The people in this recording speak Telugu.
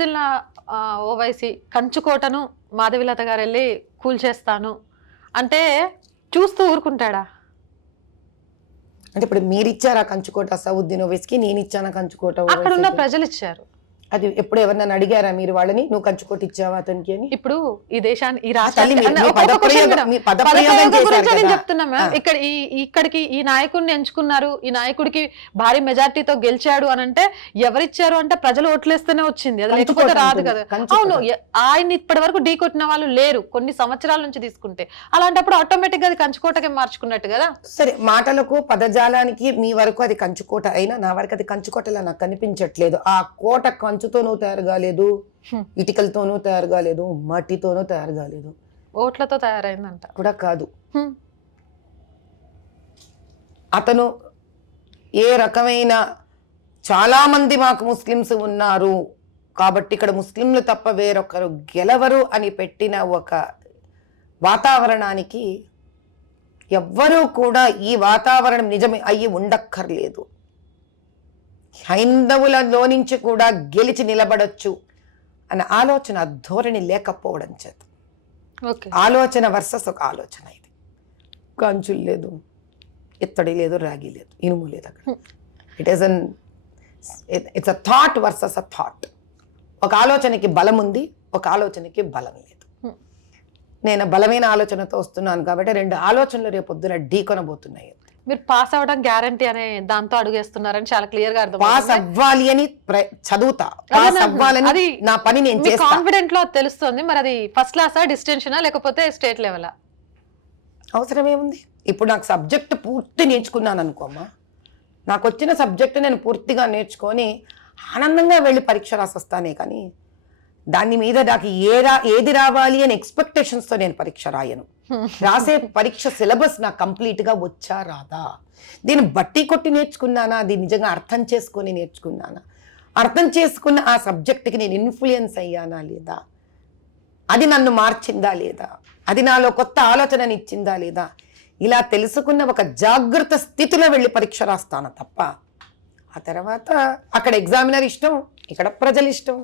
అసదుద్దీన్ ఓవైసీ కంచుకోటను మాధవిలత గారు వెళ్ళి కూల్చేస్తాను అంటే చూస్తూ ఊరుకుంటాడా? అంటే ఇప్పుడు మీరిచ్చారా కంచుకోట అసదుద్దీన్ ఓవైసీకి, నేను ఇచ్చానా కంచుకోట? అక్కడున్న ప్రజలు ఇచ్చారు. అది ఎప్పుడు ఎవరినైనా అడిగారా మీరు వాళ్ళని, నువ్వు కంచుకోట ఇచ్చావా అతనికి అని? ఇప్పుడు ఈ దేశాన్ని ఈ తల్లి మీరు మీ పదప్రయోగం గురించి నేను చెప్తున్నా మ్యామ్. ఇక్కడికి ఈ నాయకుడిని ఎంచుకున్నారు, ఈ నాయకుడికి భారీ మెజార్టీతో గెలిచాడు అని అంటే ఎవరిచ్చారు అంటే ప్రజలు ఓట్లేస్తేనే వచ్చింది, అది లేకపోతే రాదు కదా. అవును, ఆయన ఇప్పటి వరకు ఢీ కొట్టిన వాళ్ళు లేరు కొన్ని సంవత్సరాల నుంచి తీసుకుంటే. అలాంటప్పుడు ఆటోమేటిక్ గా అది కంచుకోటకే మార్చుకున్నట్టు కదా. సరే, మాటలకు పదజాలానికి మీ వరకు అది కంచుకోట అయినా నా వరకు అది కంచుకోటలా నాకు కనిపించట్లేదు. ఆ కోట కంచుతోనూ తయారు కాలేదు, ఇటుకలతోనూ తయారు కాలేదు, మట్టితోనూ తయారు కాలేదు, ఓట్లతో తయారైందంట కూడా కాదు. అతను ఏ రకమైన చాలా మంది మాకు ముస్లిమ్స్ ఉన్నారు కాబట్టి ఇక్కడ ముస్లింలు తప్ప వేరొకరు గెలవరు అని పెట్టిన ఒక వాతావరణానికి ఎవ్వరూ కూడా ఈ వాతావరణం నిజమే అయ్యి ఉండక్కర్లేదు. హైందవులలో నుంచి కూడా గెలిచి నిలబడొచ్చు అన్న ఆలోచన ధోరణి లేకపోవడం చేత ఆలోచన వర్సెస్ ఒక ఆలోచన. ఇది కంచులు లేదు, ఇత్తడి లేదు, రాగి లేదు, ఇనుము లేదు. అక్కడ it's a thought versus a thought. ఒక ఆలోచనకి బలం ఉంది, ఒక ఆలోచనకి బలం లేదు. నేను బలమైన ఆలోచనతో వస్తున్నాను కాబట్టి రెండు ఆలోచనలు రేపొద్దున ఢీకొనబోతున్నాయి. మీరు పాస్ అవ్వడం గ్యారంటీ అనే దాంతో అడుగేస్తున్నారని చాలా క్లియర్ గా అర్థం. పాస్ అవ్వాలి అని చదువుతా, పాస్ అవ్వాలని నా పని నేను చేస్తా. కాన్ఫిడెంట్ లో తెలుస్తుంది. మరి అది ఫస్ట్ క్లాసా, డిస్టింక్షనా, లేకపోతే స్టేట్ లెవెలా? అవసరం ఏముంది? ఇప్పుడు నాకు సబ్జెక్ట్ పూర్తి నేర్చుకున్నాను అనుకోమ్మా, నాకు వచ్చిన సబ్జెక్ట్ నేను పూర్తిగా నేర్చుకొని ఆనందంగా వెళ్ళి పరీక్ష రాసొస్తానే కానీ దాని మీద నాకు ఏది రావాలి అని ఎక్స్పెక్టేషన్స్తో నేను పరీక్ష రాయను. రాసే పరీక్ష సిలబస్ నాకు కంప్లీట్గా వచ్చా రాదా, దీన్ని బట్టి కొట్టి నేర్చుకున్నానా, దీన్ని నిజంగా అర్థం చేసుకొని నేర్చుకున్నానా, అర్థం చేసుకున్న ఆ సబ్జెక్ట్కి నేను ఇన్ఫ్లుయెన్స్ అయ్యానా లేదా, అది నన్ను మార్చిందా లేదా, అది నాలో కొత్త ఆలోచనని ఇచ్చిందా లేదా, ఇలా తెలుసుకున్న ఒక జాగ్రత్త స్థితిలో వెళ్ళి పరీక్ష రాస్తాను తప్ప ఆ తర్వాత అక్కడ ఎగ్జామినర్ ఇష్టం, ఇక్కడ ప్రజలు ఇష్టం.